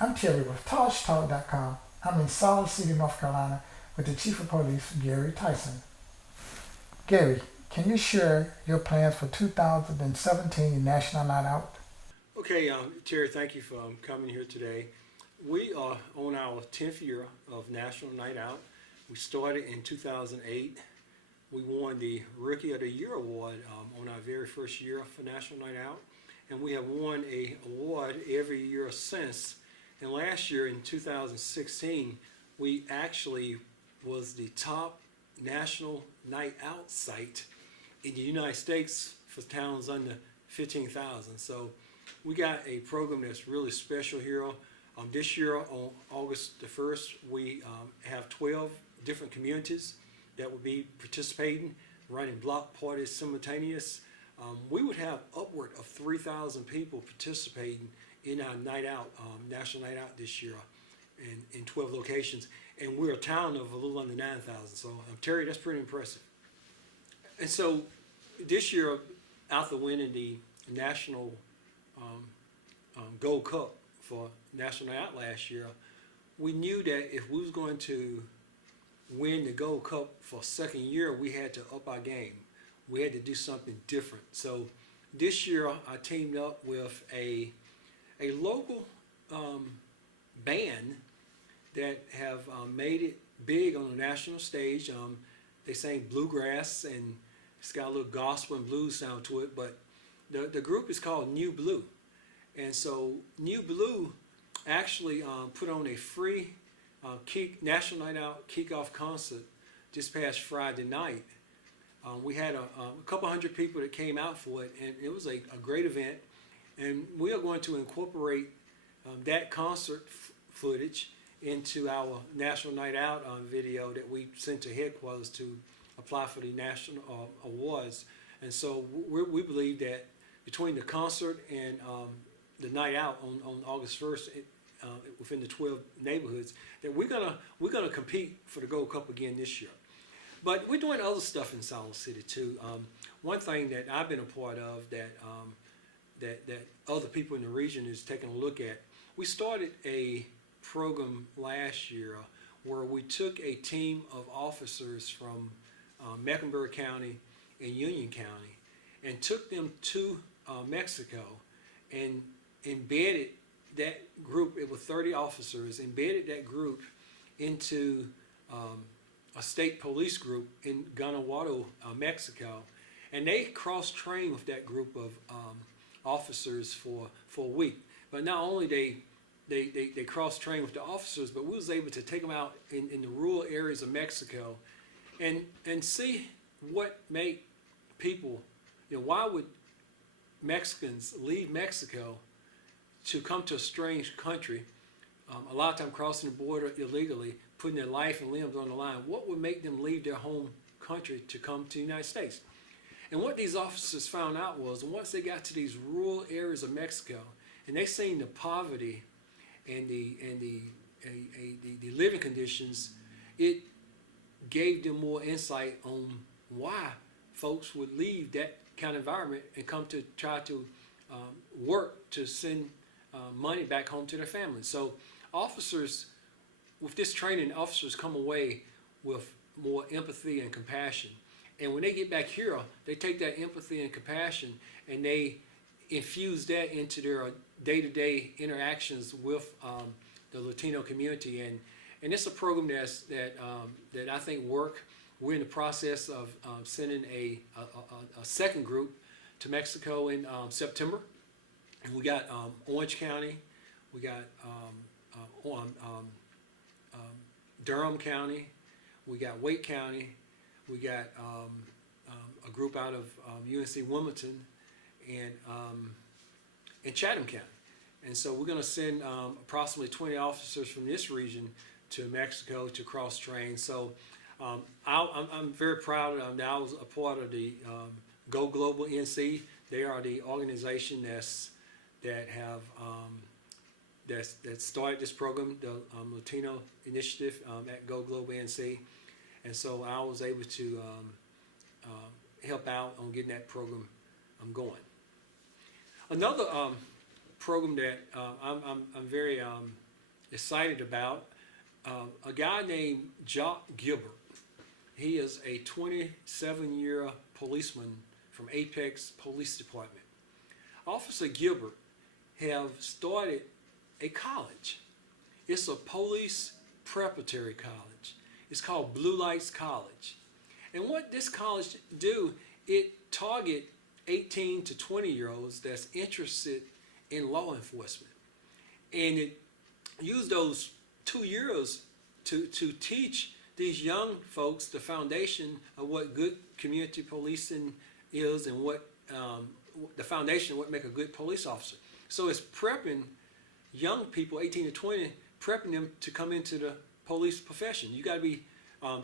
I'm Terry with ToshTalk.com. I'm in Siler City, North Carolina with the Chief of Police, Gary Tyson. Gary, can you share your plans for 2017 National Night Out? Okay, Terry, thank you for coming here today. We are on our 10th year of National Night Out. We started in 2008. We won the Rookie of the Year award on our very first year for National Night Out, and we have won a award every year since. And last year in 2016, we actually was the top national night out site in the United States for towns under 15,000. So we got a program that's really special here. This year on August the 1st, we have 12 different communities that will be participating, running block parties simultaneous. We would have upward of 3,000 people participating in our night out, National Night Out this year in 12 locations. And we're a town of a little under 9,000. So Terry, that's pretty impressive. And so this year, after winning the National Gold Cup for National Night Out last year, we knew that if we was going to win the Gold Cup for a second year, we had to up our game. We had to do something different. So this year, I teamed up with a local band that have made it big on the national stage. They sing bluegrass, and it's got a little gospel and blues sound to it, but the group is called New Blue. And so New Blue actually put on a free National Night Out kickoff concert this past Friday night. We had a couple hundred people that came out for it, and it was a great event. And we are going to incorporate that concert footage into our National Night Out video that we sent to headquarters to apply for the national awards. And so we believe that between the concert and the night out on August 1st, within the 12 neighborhoods, that we're gonna compete for the Gold Cup again this year. But we're doing other stuff in Siler City too. One thing that I've been a part of that other people in the region is taking a look at. We started a program last year where we took a team of officers from Mecklenburg County and Union County and took them to Mexico and embedded that group. It was 30 officers, embedded that group into a state police group in Guanajuato, Mexico, and they cross-trained with that group of officers for a week. But not only they cross-trained with the officers, but we was able to take them out in the rural areas of Mexico and see what made people, why would Mexicans leave Mexico to come to a strange country, a lot of time crossing the border illegally, putting their life and limbs on the line. What would make them leave their home country to come to the United States? And what these officers found out was, once they got to these rural areas of Mexico and they seen the poverty and the living conditions, it gave them more insight on why folks would leave that kind of environment and come to try to work to send money back home to their families. So officers, with this training, officers come away with more empathy and compassion. And when they get back here, they take that empathy and compassion and they infuse that into their day-to-day interactions with the Latino community. And it's a program that I think work. We're in the process of sending a second group to Mexico in September. And we got Orange County, we got Durham County, we got Wake County, we got a group out of UNC Wilmington and Chatham County. And so we're going to send approximately 20 officers from this region to Mexico to cross-train. So I'm very proud that I was a part of the Go Global NC. They are the organization that started this program, the Latino Initiative at Go Global NC. And so I was able to help out on getting that program going. Another program that I'm very excited about a guy named Jock Gilbert. He is a 27-year policeman from Apex Police Department. Officer Gilbert have started a college. It's a police preparatory college. It's called Blue Lights College. And what this college do, it target 18 to 20-year-olds that's interested in law enforcement. And it use those 2 years to teach these young folks the foundation of what good community policing is and what the foundation of what make a good police officer. So it's prepping young people, 18 to 20, prepping them to come into the police profession. You got to be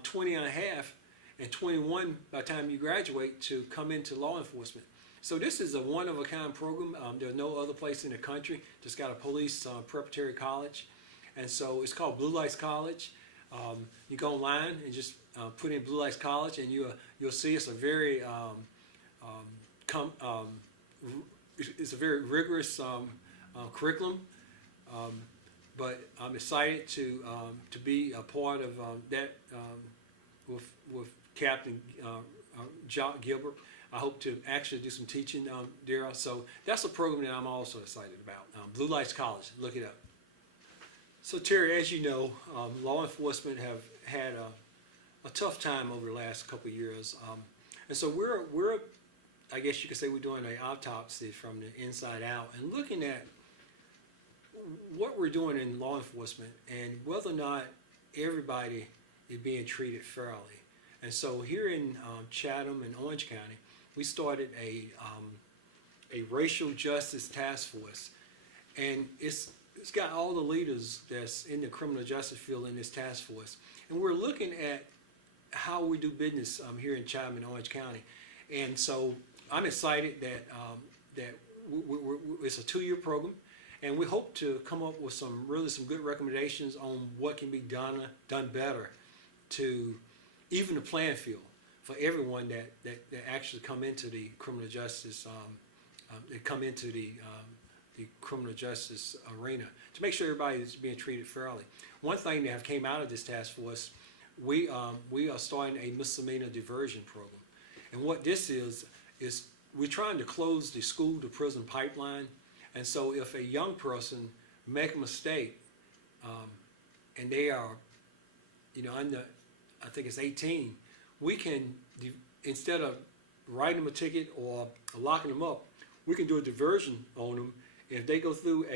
20 and a half and 21 by the time you graduate to come into law enforcement. So this is a one-of-a-kind program. There's no other place in the country that's got a police preparatory college. And so it's called Blue Lights College. You go online and just put in Blue Lights College, and you'll see it's a very it's a very rigorous curriculum. But I'm excited to be a part of that with Captain Jock Gilbert. I hope to actually do some teaching there. So that's a program that I'm also excited about. Blue Lights College, look it up. So Terry, as you know, law enforcement have had a tough time over the last couple of years, and so we're I guess you could say we're doing an autopsy from the inside out and looking at what we're doing in law enforcement and whether or not everybody is being treated fairly. And so here in Chatham and Orange County, we started a racial justice task force, and it's got all the leaders that's in the criminal justice field in this task force, and we're looking at how we do business here in Chatham and Orange County. And so I'm excited that it's a 2-year program, and we hope to come up with some good recommendations on what can be done better to even the playing field for everyone that actually come into the criminal justice the criminal justice arena, to make sure everybody is being treated fairly. One thing that have came out of this task force, we are starting a misdemeanor diversion program, and what this is we're trying to close the school to prison pipeline. And so if a young person make a mistake and they are under, I think it's 18, we can, instead of writing them a ticket or locking them up, we can do a diversion on them. If they go through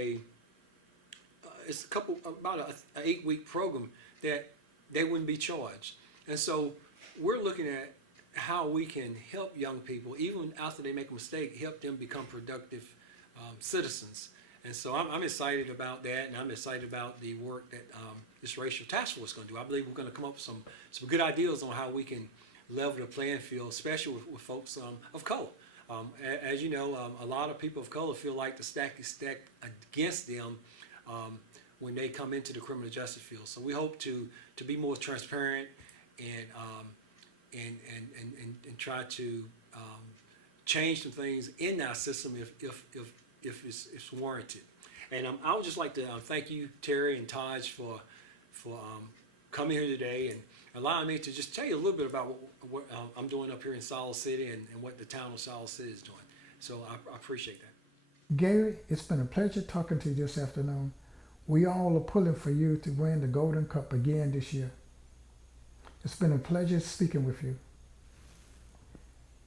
it's about an 8-week program, that they wouldn't be charged. And so we're looking at how we can help young people, even after they make a mistake, help them become productive citizens. And so I'm excited about that, and I'm excited about the work that this racial task force is going to do. I believe we're going to come up with some good ideas on how we can level the playing field, especially with folks of color. As you know, a lot of people of color feel like the stack is stacked against them when they come into the criminal justice field. So we hope to be more transparent and try to change some things in our system if it's warranted. And I would just like to thank you, Terry and Taj, for coming here today and allowing me to just tell you a little bit about what I'm doing up here in Siler City and what the town of Siler City is doing. So I appreciate that. Gary, it's been a pleasure talking to you this afternoon. We all are pulling for you to win the Golden Cup again this year. It's been a pleasure speaking with you.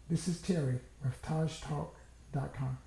This is Terry with TajTalk.com.